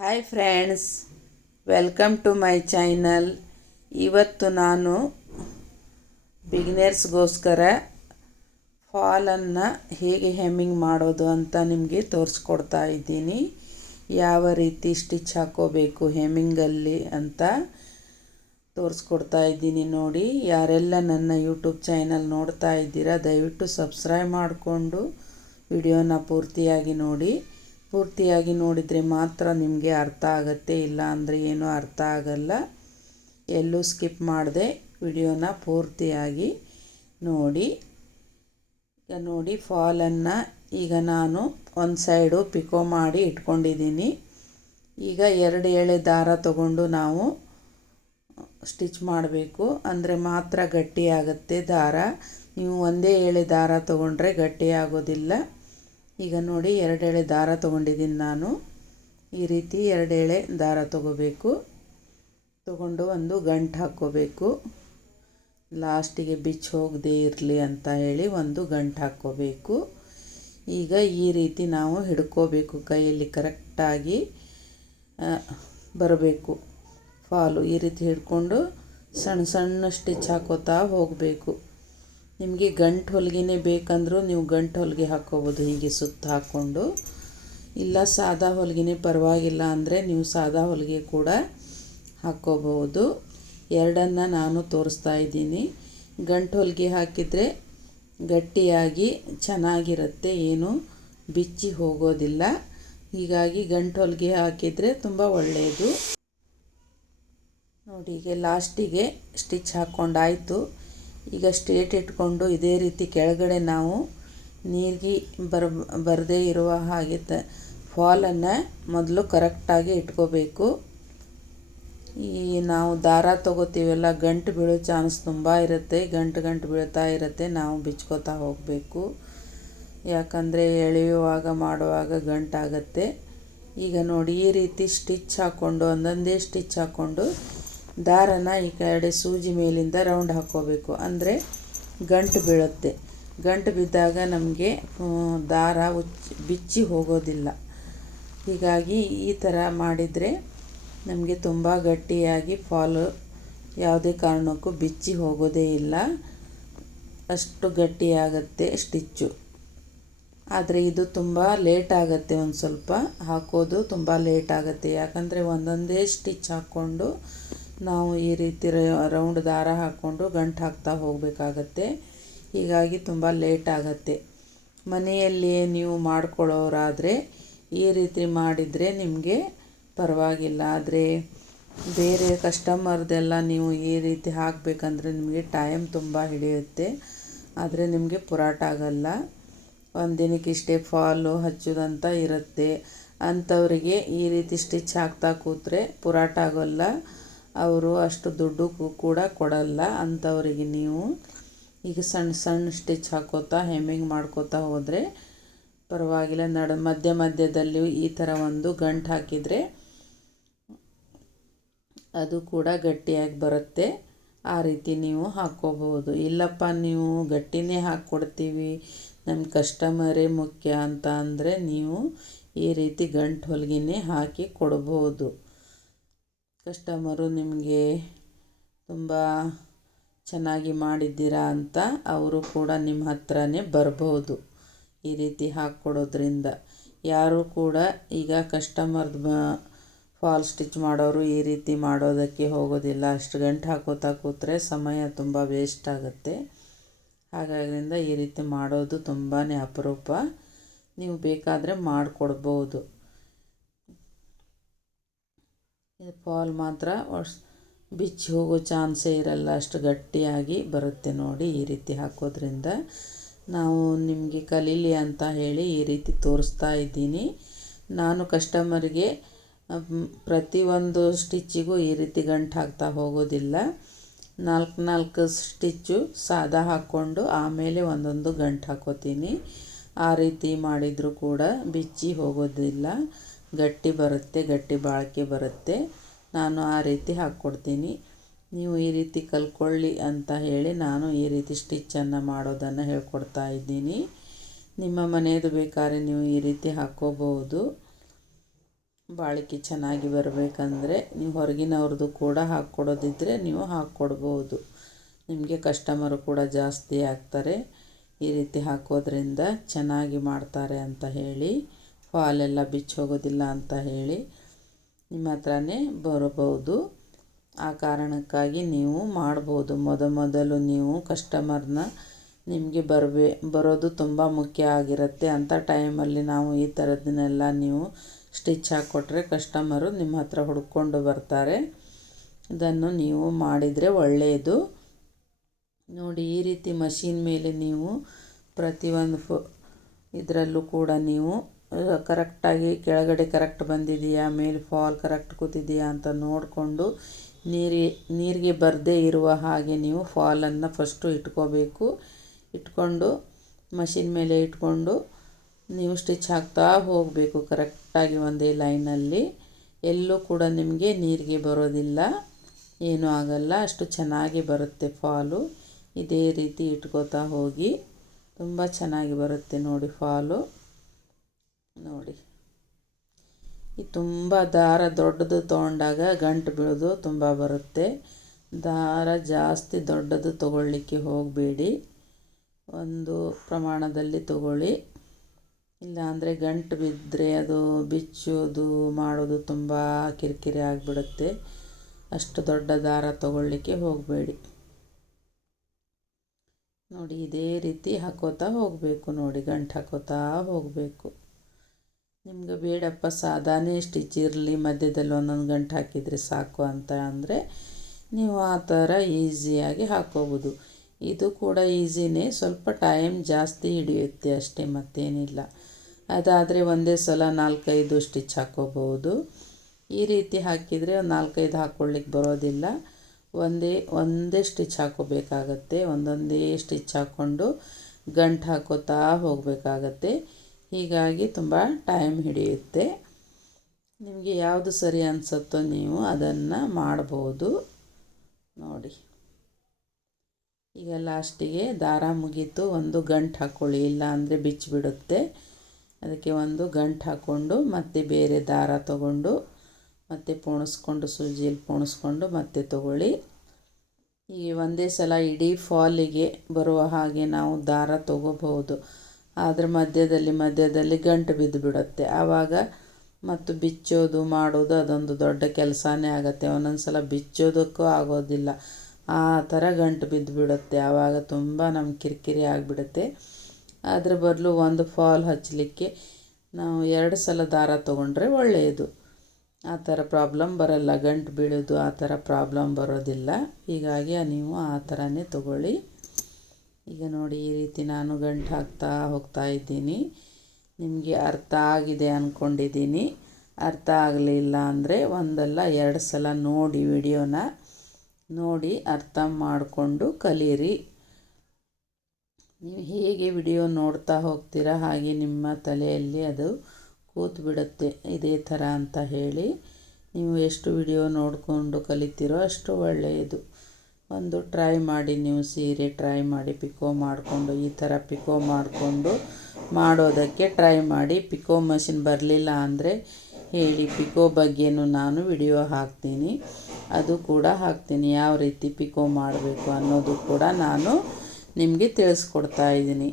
Hi friends, welcome to my channel. ಇವತ್ತು ನಾನು ಬಿಗಿನರ್ಸ್ಗೋಸ್ಕರ ಫಾಲನ್ನು ಹೇಗೆ ಹೆಮ್ಮಿಂಗ್ ಮಾಡೋದು ಅಂತ ನಿಮಗೆ ತೋರಿಸ್ಕೊಡ್ತಾ ಇದ್ದೀನಿ. ಯಾವ ರೀತಿ ಸ್ಟಿಚ್ ಹಾಕೋಬೇಕು ಹೆಮ್ಮಿಂಗಲ್ಲಿ ಅಂತ ತೋರಿಸ್ಕೊಡ್ತಾ ಇದ್ದೀನಿ. ನೋಡಿ, ಯಾರೆಲ್ಲ ನನ್ನ ಯೂಟ್ಯೂಬ್ ಚಾನಲ್ ನೋಡ್ತಾ ಇದ್ದೀರಾ ದಯವಿಟ್ಟು ಸಬ್ಸ್ಕ್ರೈಬ್ ಮಾಡಿಕೊಂಡು ವಿಡಿಯೋನ ಪೂರ್ತಿಯಾಗಿ ನೋಡಿದರೆ ಮಾತ್ರ ನಿಮಗೆ ಅರ್ಥ ಆಗುತ್ತೆ, ಇಲ್ಲ ಅಂದರೆ ಏನೂ ಅರ್ಥ ಆಗಲ್ಲ. ಎಲ್ಲೂ ಸ್ಕಿಪ್ ಮಾಡದೆ ವಿಡಿಯೋನ ಪೂರ್ತಿಯಾಗಿ ನೋಡಿ. ಈಗ ನೋಡಿ, ಫಾಲನ್ನು ಈಗ ನಾನು ಒಂದು ಸೈಡು ಪಿಕೋ ಮಾಡಿ ಇಟ್ಕೊಂಡಿದ್ದೀನಿ. ಈಗ 2 ಎಳೆ ದಾರ ತಗೊಂಡು ನಾವು ಸ್ಟಿಚ್ ಮಾಡಬೇಕು, ಅಂದರೆ ಮಾತ್ರ ಗಟ್ಟಿಯಾಗುತ್ತೆ ದಾರ. ನೀವು ಒಂದೇ ಎಳೆ ದಾರ ತಗೊಂಡ್ರೆ ಗಟ್ಟಿ ಆಗೋದಿಲ್ಲ. ಈಗ ನೋಡಿ, 2 ಎಳೆ ದಾರ ತೊಗೊಂಡಿದ್ದೀನಿ ನಾನು. ಈ ರೀತಿ 2 ಎಳೆ ದಾರ ತಗೊಂಡು ಒಂದು ಗಂಟು ಹಾಕ್ಕೋಬೇಕು. ಲಾಸ್ಟಿಗೆ ಬಿಚ್ಚಿ ಹೋಗದೇ ಇರಲಿ ಅಂತ ಹೇಳಿ ಒಂದು ಗಂಟು ಹಾಕ್ಕೋಬೇಕು. ಈಗ ಈ ರೀತಿ ನಾವು ಹಿಡ್ಕೋಬೇಕು, ಕೈಯಲ್ಲಿ ಕರೆಕ್ಟಾಗಿ ಬರಬೇಕು ಫಾಲು. ಈ ರೀತಿ ಹಿಡ್ಕೊಂಡು ಸಣ್ಣ ಸಣ್ಣ ಸ್ಟಿಚ್ ಹಾಕೋತಾ ಹೋಗಬೇಕು. ನಿಮಗೆ ಗಂಟು ಹೊಲಿಗೆನೇ ಬೇಕಂದ್ರೂ ನೀವು ಗಂಟು ಹೊಲಿಗೆ ಹಾಕ್ಕೋಬೋದು, ಹೀಗೆ ಸುತ್ತ ಹಾಕ್ಕೊಂಡು. ಇಲ್ಲ ಸಾದಾ ಹೊಲಿಗೆನೇ ಪರವಾಗಿಲ್ಲ ಅಂದರೆ ನೀವು ಸಾದಾ ಹೊಲಿಗೆ ಕೂಡ ಹಾಕ್ಕೋಬಹುದು. ಎರಡನ್ನು ನಾನು ತೋರಿಸ್ತಾ ಇದ್ದೀನಿ. ಗಂಟು ಹೊಲಿಗೆ ಹಾಕಿದರೆ ಗಟ್ಟಿಯಾಗಿ ಚೆನ್ನಾಗಿರುತ್ತೆ, ಏನು ಬಿಚ್ಚಿ ಹೋಗೋದಿಲ್ಲ. ಹೀಗಾಗಿ ಗಂಟು ಹೊಲಿಗೆ ಹಾಕಿದರೆ ತುಂಬ ಒಳ್ಳೆಯದು. ನೋಡಿ, ಈಗ ಲಾಸ್ಟಿಗೆ ಸ್ಟಿಚ್ ಹಾಕ್ಕೊಂಡಾಯಿತು. ಈಗ ಸ್ಟ್ರೇಟ್ ಇಟ್ಕೊಂಡು ಇದೇ ರೀತಿ ಕೆಳಗಡೆ ನಾವು ನೀರಿಗೆ ಬರದೇ ಇರುವ ಹಾಗೆ ಫಾಲನ್ನು ಮೊದಲು ಕರೆಕ್ಟಾಗಿ ಇಟ್ಕೋಬೇಕು. ಈ ನಾವು ದಾರ ತೊಗೋತೀವಲ್ಲ, ಗಂಟು ಬೀಳೋ ಚಾನ್ಸ್ ತುಂಬ ಇರುತ್ತೆ. ಗಂಟು ಬೀಳ್ತಾ ಇರುತ್ತೆ, ನಾವು ಬಿಚ್ಕೋತಾ ಹೋಗಬೇಕು. ಯಾಕಂದರೆ ಎಳೆಯುವಾಗ ಮಾಡುವಾಗ ಗಂಟಾಗತ್ತೆ. ಈಗ ನೋಡಿ, ಈ ರೀತಿ ಸ್ಟಿಚ್ ಹಾಕ್ಕೊಂಡು ಒಂದೊಂದೇ ಸ್ಟಿಚ್ ಹಾಕ್ಕೊಂಡು ದಾರನ ಈ ಕಡೆ ಸೂಜಿ ಮೇಲಿಂದ ರೌಂಡ್ ಹಾಕ್ಕೋಬೇಕು, ಅಂದರೆ ಗಂಟು ಬೀಳುತ್ತೆ. ಗಂಟು ಬಿದ್ದಾಗ ನಮಗೆ ದಾರ ಬಿಚ್ಚಿ ಹೋಗೋದಿಲ್ಲ. ಹೀಗಾಗಿ ಈ ಥರ ಮಾಡಿದರೆ ನಮಗೆ ತುಂಬ ಗಟ್ಟಿಯಾಗಿ ಫಾಲು ಯಾವುದೇ ಕಾರಣಕ್ಕೂ ಬಿಚ್ಚಿ ಹೋಗೋದೇ ಇಲ್ಲ, ಅಷ್ಟು ಗಟ್ಟಿಯಾಗತ್ತೆ ಸ್ಟಿಚ್ಚು. ಆದರೆ ಇದು ತುಂಬ ಲೇಟ್ ಆಗುತ್ತೆ, ಒಂದು ಸ್ವಲ್ಪ ಹಾಕೋದು ತುಂಬ ಲೇಟ್ ಆಗುತ್ತೆ. ಯಾಕಂದರೆ ಒಂದೊಂದೇ ಸ್ಟಿಚ್ ಹಾಕ್ಕೊಂಡು ನಾವು ಈ ರೀತಿ ರೌಂಡ್ ದಾರ ಹಾಕ್ಕೊಂಡು ಗಂಟು ಹಾಕ್ತಾ ಹೋಗಬೇಕಾಗತ್ತೆ. ಹೀಗಾಗಿ ತುಂಬ ಲೇಟ್ ಆಗುತ್ತೆ. ಮನೆಯಲ್ಲಿಯೇ ನೀವು ಮಾಡ್ಕೊಳ್ಳೋರಾದರೆ ಈ ರೀತಿ ಮಾಡಿದರೆ ನಿಮಗೆ ಪರವಾಗಿಲ್ಲ. ಆದರೆ ಬೇರೆ ಕಸ್ಟಮರ್ದೆಲ್ಲ ನೀವು ಈ ರೀತಿ ಹಾಕಬೇಕಂದ್ರೆ ನಿಮಗೆ ಟೈಮ್ ತುಂಬ ಹಿಡಿಯುತ್ತೆ, ಆದರೆ ನಿಮಗೆ ಪುರಾಟ ಆಗಲ್ಲ. ಒಂದು ದಿನಕ್ಕೆ ಇಷ್ಟೇ ಫಾಲು ಹಚ್ಚೋದಂತ ಇರುತ್ತೆ. ಅಂಥವರಿಗೆ ಈ ರೀತಿ ಸ್ಟಿಚ್ ಹಾಕ್ತಾ ಕೂತ್ರೆ ಪುರಾಟ ಆಗೋಲ್ಲ, ಅವರು ಅಷ್ಟು ದುಡ್ಡು ಕೂಡ ಕೊಡಲ್ಲ. ಅಂಥವರಿಗೆ ನೀವು ಈಗ ಸಣ್ಣ ಸಣ್ಣ ಸ್ಟಿಚ್ ಹಾಕೋತಾ ಹೆಮ್ಮಿಂಗ್ ಮಾಡ್ಕೋತಾ ಹೋದರೆ ಪರವಾಗಿಲ್ಲ. ಮಧ್ಯದಲ್ಲಿ ಈ ಥರ ಒಂದು ಗಂಟು ಹಾಕಿದರೆ ಅದು ಕೂಡ ಗಟ್ಟಿಯಾಗಿ ಬರುತ್ತೆ. ಆ ರೀತಿ ನೀವು ಹಾಕ್ಕೋಬಹುದು. ಇಲ್ಲಪ್ಪ ನೀವು ಗಟ್ಟಿನೇ ಹಾಕ್ಕೊಡ್ತೀವಿ, ನಮ್ಮ ಕಸ್ಟಮರೇ ಮುಖ್ಯ ಅಂತ ಅಂದರೆ ನೀವು ಈ ರೀತಿ ಗಂಟು ಹೊಲಿಗೆನೇ ಹಾಕಿ ಕೊಡ್ಬೋದು. ಕಸ್ಟಮರು ನಿಮಗೆ ತುಂಬ ಚೆನ್ನಾಗಿ ಮಾಡಿದ್ದೀರಾ ಅಂತ ಅವರು ಕೂಡ ನಿಮ್ಮ ಹತ್ರನೇ ಬರ್ಬೋದು. ಈ ರೀತಿ ಹಾಕ್ಕೊಡೋದ್ರಿಂದ ಯಾರೂ ಕೂಡ ಈಗ ಕಸ್ಟಮರ್ದು ಫಾಲ್ ಸ್ಟಿಚ್ ಮಾಡೋರು ಈ ರೀತಿ ಮಾಡೋದಕ್ಕೆ ಹೋಗೋದಿಲ್ಲ. ಅಷ್ಟು ಗಂಟು ಹಾಕೋತಾ ಕೂತ್ರೆ ಸಮಯ ತುಂಬ ವೇಸ್ಟ್ ಆಗುತ್ತೆ. ಹಾಗಾಗಿಂದ ಈ ರೀತಿ ಮಾಡೋದು ತುಂಬಾ ಅಪರೂಪ. ನೀವು ಬೇಕಾದರೆ ಮಾಡಿಕೊಡ್ಬೋದು. ಫಾಲ್ ಮಾತ್ರ ಬಿಚ್ಚಿ ಹೋಗೋ ಚಾನ್ಸೇ ಇರಲ್ಲ, ಅಷ್ಟು ಗಟ್ಟಿಯಾಗಿ ಬರುತ್ತೆ. ನೋಡಿ, ಈ ರೀತಿ ಹಾಕೋದ್ರಿಂದ ನಾವು ನಿಮಗೆ ಕಲೀಲಿ ಅಂತ ಹೇಳಿ ಈ ರೀತಿ ತೋರಿಸ್ತಾ ಇದ್ದೀನಿ. ನಾನು ಕಸ್ಟಮರ್ಗೆ ಪ್ರತಿಯೊಂದು ಸ್ಟಿಚ್ಚಿಗೂ ಈ ರೀತಿ ಗಂಟು ಹಾಕ್ತಾ ಹೋಗೋದಿಲ್ಲ. 4 ಸ್ಟಿಚ್ಚು ಸಾದಾ ಹಾಕ್ಕೊಂಡು ಆಮೇಲೆ ಒಂದೊಂದು ಗಂಟು ಹಾಕೋತೀನಿ. ಆ ರೀತಿ ಮಾಡಿದರೂ ಕೂಡ ಬಿಚ್ಚಿ ಹೋಗೋದಿಲ್ಲ, ಗಟ್ಟಿ ಬರುತ್ತೆ, ಗಟ್ಟಿ ಬಾಳಿಕೆ ಬರುತ್ತೆ. ನಾನು ಆ ರೀತಿ ಹಾಕ್ಕೊಡ್ತೀನಿ. ನೀವು ಈ ರೀತಿ ಕಲ್ತ್ಕೊಳ್ಳಿ ಅಂತ ಹೇಳಿ ನಾನು ಈ ರೀತಿ ಸ್ಟಿಚ್ಚನ್ನು ಮಾಡೋದನ್ನು ಹೇಳ್ಕೊಡ್ತಾ ಇದ್ದೀನಿ. ನಿಮ್ಮ ಮನೆಯದು ಬೇಕಾದ್ರೆ ನೀವು ಈ ರೀತಿ ಹಾಕ್ಕೋಬಹುದು. ಬಾಳಿಕೆ ಚೆನ್ನಾಗಿ ಬರಬೇಕಂದ್ರೆ ನೀವು ಹೊರಗಿನವ್ರದ್ದು ಕೂಡ ಹಾಕ್ಕೊಡೋದಿದ್ದರೆ ನೀವು ಹಾಕ್ಕೊಡ್ಬೋದು. ನಿಮಗೆ ಕಸ್ಟಮರು ಕೂಡ ಜಾಸ್ತಿ ಆಗ್ತಾರೆ ಈ ರೀತಿ ಹಾಕೋದ್ರಿಂದ. ಚೆನ್ನಾಗಿ ಮಾಡ್ತಾರೆ ಅಂತ ಹೇಳಿ, ಫಾಲೆಲ್ಲ ಬಿಚ್ಚಿ ಹೋಗೋದಿಲ್ಲ ಅಂತ ಹೇಳಿ ನಿಮ್ಮ ಹತ್ರನೇ ಬರಬಹುದು. ಆ ಕಾರಣಕ್ಕಾಗಿ ನೀವು ಮಾಡ್ಬೋದು. ಮೊದಲು ನೀವು ಕಸ್ಟಮರ್ನ ನಿಮಗೆ ಬರೋದು ತುಂಬ ಮುಖ್ಯ ಆಗಿರುತ್ತೆ. ಅಂಥ ಟೈಮಲ್ಲಿ ನಾವು ಈ ಥರದನ್ನೆಲ್ಲ ನೀವು ಸ್ಟಿಚ್ ಹಾಕ್ಕೊಟ್ರೆ ಕಸ್ಟಮರು ನಿಮ್ಮ ಹತ್ರ ಹುಡ್ಕೊಂಡು ಬರ್ತಾರೆ. ಇದನ್ನು ನೀವು ಮಾಡಿದರೆ ಒಳ್ಳೆಯದು. ನೋಡಿ, ಈ ರೀತಿ ಮಷೀನ್ ಮೇಲೆ ನೀವು ಪ್ರತಿಯೊಂದು ಇದರಲ್ಲೂ ಕೂಡ ನೀವು ಕರೆಕ್ಟಾಗಿ ಕೆಳಗಡೆ ಕರೆಕ್ಟ್ ಬಂದಿದೆಯಾ, ಮೇಲೆ ಫಾಲ್ ಕರೆಕ್ಟ್ ಕೂತಿದೆಯಾ ಅಂತ ನೋಡಿಕೊಂಡು ನೀರಿಗೆ ಬರದೇ ಇರುವ ಹಾಗೆ ನೀವು ಫಾಲನ್ನು ಫಸ್ಟು ಇಟ್ಕೋಬೇಕು. ಇಟ್ಕೊಂಡು ಮಷಿನ್ ಮೇಲೆ ಇಟ್ಕೊಂಡು ನೀವು ಸ್ಟಿಚ್ ಹಾಕ್ತಾ ಹೋಗಬೇಕು ಕರೆಕ್ಟಾಗಿ ಒಂದೇ ಲೈನಲ್ಲಿ. ಎಲ್ಲೂ ಕೂಡ ನಿಮಗೆ ನೀರಿಗೆ ಬರೋದಿಲ್ಲ, ಏನೂ ಆಗಲ್ಲ, ಅಷ್ಟು ಚೆನ್ನಾಗಿ ಬರುತ್ತೆ ಫಾಲು. ಇದೇ ರೀತಿ ಇಟ್ಕೋತಾ ಹೋಗಿ, ತುಂಬ ಚೆನ್ನಾಗಿ ಬರುತ್ತೆ ನೋಡಿ ಫಾಲು. ನೋಡಿ, ಈ ತುಂಬ ದಾರ ದೊಡ್ಡದು ತೊಗೊಂಡಾಗ ಗಂಟು ಬೀಳೋದು ತುಂಬ ಬರುತ್ತೆ. ದಾರ ಜಾಸ್ತಿ ದೊಡ್ಡದು ತೊಗೊಳ್ಳಿಕ್ಕೆ ಹೋಗಬೇಡಿ, ಒಂದು ಪ್ರಮಾಣದಲ್ಲಿ ತೊಗೊಳ್ಳಿ. ಇಲ್ಲಾಂದರೆ ಗಂಟು ಬಿದ್ದರೆ ಅದು ಬಿಚ್ಚೋದು ಮಾಡೋದು ತುಂಬ ಕಿರಿಕಿರಿ ಆಗಿಬಿಡುತ್ತೆ. ಅಷ್ಟು ದೊಡ್ಡ ದಾರ ತೊಗೊಳ್ಳಿಕ್ಕೆ ಹೋಗಬೇಡಿ. ನೋಡಿ, ಇದೇ ರೀತಿ ಹಾಕೋತಾ ಹೋಗಬೇಕು. ನೋಡಿ, ಗಂಟು ಹಾಕೋತಾ ಹೋಗಬೇಕು. ನಿಮ್ಗೆ ಬೇಡಪ್ಪ ಸಾದಾನೇ ಸ್ಟಿಚ್ ಇರಲಿ, ಮಧ್ಯದಲ್ಲಿ ಒಂದೊಂದು ಗಂಟು ಹಾಕಿದರೆ ಸಾಕು ಅಂತ ಅಂದರೆ ನೀವು ಆ ಥರ ಈಸಿಯಾಗಿ ಹಾಕ್ಕೋಬೋದು. ಇದು ಕೂಡ ಈಸಿನೇ, ಸ್ವಲ್ಪ ಟೈಮ್ ಜಾಸ್ತಿ ಹಿಡಿಯುತ್ತೆ ಅಷ್ಟೇ, ಮತ್ತೇನಿಲ್ಲ. ಅದಾದರೆ ಒಂದೇ ಸಲ 4-5 ಸ್ಟಿಚ್ ಹಾಕ್ಕೋಬೋದು. ಈ ರೀತಿ ಹಾಕಿದರೆ ಒಂದು 4-5 ಹಾಕ್ಕೊಳ್ಳಿಕ್ಕೆ ಬರೋದಿಲ್ಲ. ಒಂದೇ ಸ್ಟಿಚ್ ಹಾಕ್ಕೋಬೇಕಾಗತ್ತೆ. ಒಂದೊಂದೇ ಸ್ಟಿಚ್ ಹಾಕ್ಕೊಂಡು ಗಂಟು ಹಾಕೋತಾ ಹೋಗಬೇಕಾಗತ್ತೆ. ಹೀಗಾಗಿ ತುಂಬ ಟೈಮ್ ಹಿಡಿಯುತ್ತೆ. ನಿಮಗೆ ಯಾವುದು ಸರಿ ಅನಿಸುತ್ತೋ ನೀವು ಅದನ್ನು ಮಾಡ್ಬೋದು. ನೋಡಿ, ಈಗ ಲಾಸ್ಟಿಗೆ ದಾರ ಮುಗೀತು, ಒಂದು ಗಂಟು ಹಾಕ್ಕೊಳ್ಳಿ, ಇಲ್ಲ ಅಂದರೆ ಬಿಚ್ಚಿಬಿಡುತ್ತೆ. ಅದಕ್ಕೆ ಒಂದು ಗಂಟು ಹಾಕ್ಕೊಂಡು ಮತ್ತೆ ಬೇರೆ ದಾರ ತಗೊಂಡು ಮತ್ತೆ ಪೋಣಿಸ್ಕೊಂಡು ಸೂಜಿಯಲ್ಲಿ ಪೋಣಿಸ್ಕೊಂಡು ಮತ್ತೆ ತಗೊಳ್ಳಿ. ಈ ಒಂದೇ ಸಲ ಇಡೀ ಫಾಲಿಗೆ ಬರುವ ಹಾಗೆ ನಾವು ದಾರ ತಗೋಬಹುದು. ಆದರೆ ಮಧ್ಯದಲ್ಲಿ ಗಂಟು ಬಿದ್ದು ಬಿಡುತ್ತೆ. ಆವಾಗ ಮತ್ತು ಬಿಚ್ಚೋದು ಮಾಡೋದು ಅದೊಂದು ದೊಡ್ಡ ಕೆಲಸನೇ ಆಗುತ್ತೆ. ಒಂದೊಂದು ಸಲ ಬಿಚ್ಚೋದಕ್ಕೂ ಆಗೋದಿಲ್ಲ, ಆ ಥರ ಗಂಟು ಬಿದ್ದು ಬಿಡುತ್ತೆ. ಆವಾಗ ತುಂಬ ನಮ್ಗೆ ಕಿರಿಕಿರಿ ಆಗಿಬಿಡುತ್ತೆ. ಅದ್ರ ಬದಲು ಒಂದು ಫಾಲ್ ಹಚ್ಚಲಿಕ್ಕೆ ನಾವು 2 ಸಲ ದಾರ ತೊಗೊಂಡ್ರೆ ಒಳ್ಳೆಯದು. ಆ ಥರ ಪ್ರಾಬ್ಲಮ್ ಬರಲ್ಲ, ಗಂಟು ಬೀಳೋದು ಆ ಥರ ಪ್ರಾಬ್ಲಮ್ ಬರೋದಿಲ್ಲ. ಹೀಗಾಗಿ ನೀವು ಆ ಥರನೇ ತೊಗೊಳ್ಳಿ. ಈಗ ನೋಡಿ, ಈ ರೀತಿ ನಾನು ಗಂಟು ಹಾಕ್ತಾ ಹೋಗ್ತಾ ಇದ್ದೀನಿ. ನಿಮಗೆ ಅರ್ಥ ಆಗಿದೆ ಅಂದ್ಕೊಂಡಿದ್ದೀನಿ. ಅರ್ಥ ಆಗಲಿಲ್ಲ ಅಂದರೆ 1-2 ಸಲ ನೋಡಿ, ವಿಡಿಯೋನ ನೋಡಿ ಅರ್ಥ ಮಾಡಿಕೊಂಡು ಕಲೀರಿ. ನೀವು ಹೇಗೆ ವಿಡಿಯೋ ನೋಡ್ತಾ ಹೋಗ್ತೀರಾ ಹಾಗೆ ನಿಮ್ಮ ತಲೆಯಲ್ಲಿ ಅದು ಕೂತು ಬಿಡುತ್ತೆ, ಇದೇ ಥರ ಅಂತ ಹೇಳಿ. ನೀವು ಎಷ್ಟು ವಿಡಿಯೋ ನೋಡಿಕೊಂಡು ಕಲಿತೀರೋ ಅಷ್ಟು ಒಳ್ಳೆಯದು. ಒಂದು ಟ್ರೈ ಮಾಡಿ, ನೀವು ಸೀರೆ ಟ್ರೈ ಮಾಡಿ ಪಿಕೋ ಮಾಡಿಕೊಂಡು, ಈ ಥರ ಪಿಕೋ ಮಾಡಿಕೊಂಡು ಮಾಡೋದಕ್ಕೆ ಟ್ರೈ ಮಾಡಿ. ಪಿಕೋ ಮಷಿನ್ ಬರಲಿಲ್ಲ ಅಂದರೆ ಹೇಳಿ, ಪಿಕೋ ಬಗ್ಗೆನೂ ನಾನು ವಿಡಿಯೋ ಹಾಕ್ತೀನಿ, ಅದು ಕೂಡ ಹಾಕ್ತೀನಿ. ಯಾವ ರೀತಿ ಪಿಕೋ ಮಾಡಬೇಕು ಅನ್ನೋದು ಕೂಡ ನಾನು ನಿಮಗೆ ತಿಳಿಸ್ಕೊಡ್ತಾ ಇದ್ದೀನಿ.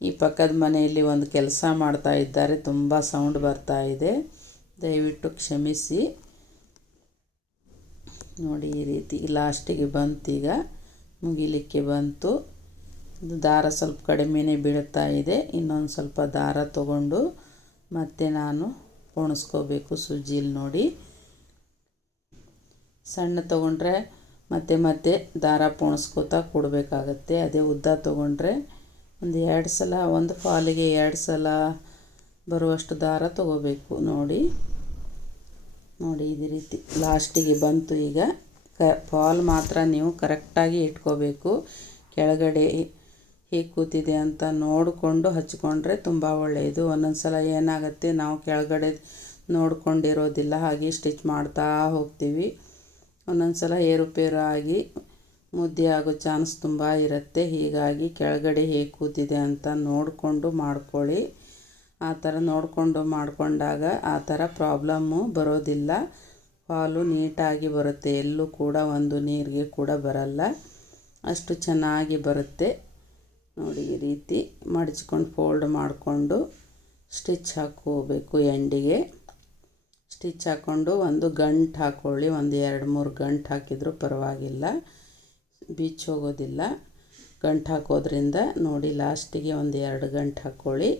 ಈ ಪಕ್ಕದ ಮನೆಯಲ್ಲಿ ಒಂದು ಕೆಲಸ ಮಾಡ್ತಾ ಇದ್ದಾರೆ, ತುಂಬ ಸೌಂಡ್ ಬರ್ತಾ ಇದೆ, ದಯವಿಟ್ಟು ಕ್ಷಮಿಸಿ. ನೋಡಿ, ಈ ರೀತಿ ಲಾಸ್ಟಿಗೆ ಬಂತು, ಈಗ ಮುಗಿಲಿಕ್ಕೆ ಬಂತು. ದಾರ ಸ್ವಲ್ಪ ಕಡಿಮೆನೇ ಬೀಳ್ತಾ ಇದೆ. ಇನ್ನೊಂದು ಸ್ವಲ್ಪ ದಾರ ತಗೊಂಡು ಮತ್ತೆ ನಾನು ಪೋಣಿಸ್ಕೋಬೇಕು ಸೂಜಿಲಿ. ನೋಡಿ, ಸಣ್ಣ ತೊಗೊಂಡ್ರೆ ಮತ್ತೆ ದಾರ ಪೋಣಿಸ್ಕೋತಾ ಕೊಡಬೇಕಾಗತ್ತೆ. ಅದೇ ಉದ್ದ ತೊಗೊಂಡ್ರೆ ಒಂದು 2 ಸಲ, ಒಂದು ಫಾಲಿಗೆ 2 ಸಲ ಬರುವಷ್ಟು ದಾರ ತೊಗೋಬೇಕು. ನೋಡಿ, ಇದೇ ರೀತಿ ಲಾಸ್ಟಿಗೆ ಬಂತು. ಈಗ ಫಾಲ್ ಮಾತ್ರ ನೀವು ಕರೆಕ್ಟಾಗಿ ಇಟ್ಕೋಬೇಕು. ಕೆಳಗಡೆ ಹೇಗೆ ಕೂತಿದೆ ಅಂತ ನೋಡಿಕೊಂಡು ಹಚ್ಕೊಂಡ್ರೆ ತುಂಬ ಒಳ್ಳೆಯದು. ಒಂದೊಂದು ಸಲ ಏನಾಗುತ್ತೆ, ನಾವು ಕೆಳಗಡೆ ನೋಡ್ಕೊಂಡಿರೋದಿಲ್ಲ, ಹಾಗೆ ಸ್ಟಿಚ್ ಮಾಡ್ತಾ ಹೋಗ್ತೀವಿ. ಒಂದೊಂದು ಸಲ ಏರುಪೇರು ಆಗಿ ಮುದ್ದೆ ಆಗೋ ಚಾನ್ಸ್ ತುಂಬ ಇರುತ್ತೆ. ಹೀಗಾಗಿ ಕೆಳಗಡೆ ಹೇಗೆ ಕೂತಿದೆ ಅಂತ ನೋಡಿಕೊಂಡು ಮಾಡ್ಕೊಳ್ಳಿ. ಆ ಥರ ನೋಡಿಕೊಂಡು ಮಾಡಿಕೊಂಡಾಗ ಆ ಥರ ಪ್ರಾಬ್ಲಮ್ಮು ಬರೋದಿಲ್ಲ. ಫಾಲು ನೀಟಾಗಿ ಬರುತ್ತೆ, ಎಲ್ಲೂ ಕೂಡ ಒಂದು ನೀರಿಗೆ ಕೂಡ ಬರಲ್ಲ, ಅಷ್ಟು ಚೆನ್ನಾಗಿ ಬರುತ್ತೆ ನೋಡಿ. ಈ ರೀತಿ ಮಡಚ್ಕೊಂಡು ಫೋಲ್ಡ್ ಮಾಡಿಕೊಂಡು ಸ್ಟಿಚ್ ಹಾಕ್ಕೋಬೇಕು. ಎಂಡಿಗೆ ಸ್ಟಿಚ್ ಹಾಕ್ಕೊಂಡು ಒಂದು ಗಂಟು ಹಾಕ್ಕೊಳ್ಳಿ. ಒಂದು 2-3 ಗಂಟು ಹಾಕಿದರೂ ಪರವಾಗಿಲ್ಲ, ಹೋಗೋದಿಲ್ಲ. ಗಂಟು ಹಾಕೋದ್ರಿಂದ ನೋಡಿ ಲಾಸ್ಟಿಗೆ ಒಂದು 2 ಗಂಟು ಹಾಕ್ಕೊಳ್ಳಿ.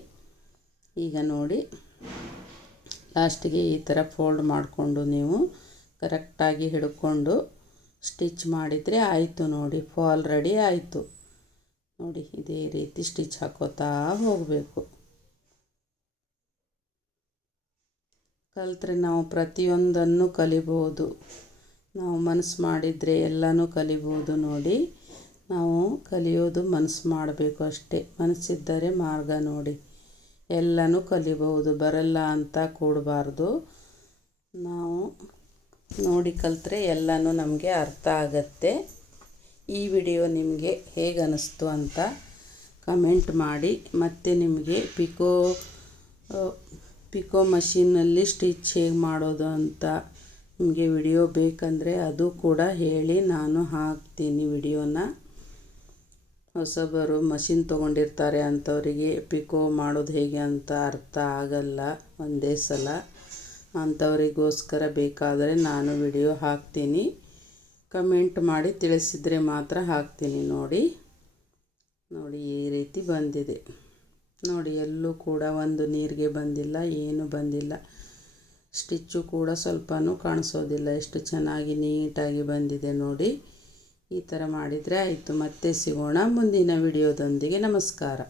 ಈಗ ನೋಡಿ ಲಾಸ್ಟಿಗೆ ಈ ಥರ ಫೋಲ್ಡ್ ಮಾಡಿಕೊಂಡು ನೀವು ಕರೆಕ್ಟಾಗಿ ಹಿಡ್ಕೊಂಡು ಸ್ಟಿಚ್ ಮಾಡಿದರೆ ಆಯಿತು ನೋಡಿ. ಫಾಲ್ ರೆಡಿ ಆಯಿತು ನೋಡಿ. ಇದೇ ರೀತಿ ಸ್ಟಿಚ್ ಹಾಕೋತಾ ಹೋಗಬೇಕು. ಕಲಿತ್ರೆ ನಾವು ಪ್ರತಿಯೊಂದನ್ನು ಕಲಿಬೋದು. ನಾವು ಮನಸ್ಸು ಮಾಡಿದರೆ ಎಲ್ಲನೂ ಕಲಿಬೋದು ನೋಡಿ. ನಾವು ಕಲಿಯೋದು ಮನಸ್ಸು ಮಾಡಬೇಕು ಅಷ್ಟೇ. ಮನಸ್ಸಿದ್ದರೆ ಮಾರ್ಗ ನೋಡಿ, ಎಲ್ಲನೂ ಕಲಿಬೋದು. ಬರಲ್ಲ ಅಂತ ಕೂಡಬಾರ್ದು. ನಾವು ನೋಡಿ ಕಲಿತ್ರೆ ಎಲ್ಲನೂ ನಮಗೆ ಅರ್ಥ ಆಗತ್ತೆ. ಈ ವಿಡಿಯೋ ನಿಮಗೆ ಹೇಗೆ ಅನ್ನಿಸ್ತು ಅಂತ ಕಮೆಂಟ್ ಮಾಡಿ. ಮತ್ತು ನಿಮಗೆ ಪಿಕೋ ಮಷೀನಲ್ಲಿ ಸ್ಟಿಚ್ ಹೇಗೆ ಮಾಡೋದು ಅಂತ ನಿಮಗೆ ವಿಡಿಯೋ ಬೇಕಂದರೆ ಅದು ಕೂಡ ಹೇಳಿ, ನಾನು ಹಾಕ್ತೀನಿ ವಿಡಿಯೋನ. ಹೊಸಬರು ಮಷಿನ್ ತೊಗೊಂಡಿರ್ತಾರೆ ಅಂಥವರಿಗೆ ಪಿಕೋ ಮಾಡೋದು ಹೇಗೆ ಅಂತ ಅರ್ಥ ಆಗಲ್ಲ ಒಂದೇ ಸಲ. ಅಂಥವರಿಗೋಸ್ಕರ ಬೇಕಾದರೆ ನಾನು ವಿಡಿಯೋ ಹಾಕ್ತೀನಿ. ಕಮೆಂಟ್ ಮಾಡಿ ತಿಳಿಸಿದರೆ ಮಾತ್ರ ಹಾಕ್ತೀನಿ ನೋಡಿ. ನೋಡಿ ಈ ರೀತಿ ಬಂದಿದೆ ನೋಡಿ. ಎಲ್ಲೂ ಕೂಡ ಒಂದು ನೀರಿಗೆ ಬಂದಿಲ್ಲ, ಏನೂ ಬಂದಿಲ್ಲ. ಸ್ಟಿಚ್ಚು ಕೂಡ ಸ್ವಲ್ಪನೂ ಕಾಣಿಸೋದಿಲ್ಲ. ಎಷ್ಟು ಚೆನ್ನಾಗಿ ನೀಟಾಗಿ ಬಂದಿದೆ ನೋಡಿ. ಈ ಥರ ಮಾಡಿದರೆ ಆಯಿತು. ಮತ್ತೆ ಸಿಗೋಣ ಮುಂದಿನ ವಿಡಿಯೋದೊಂದಿಗೆ. ನಮಸ್ಕಾರ.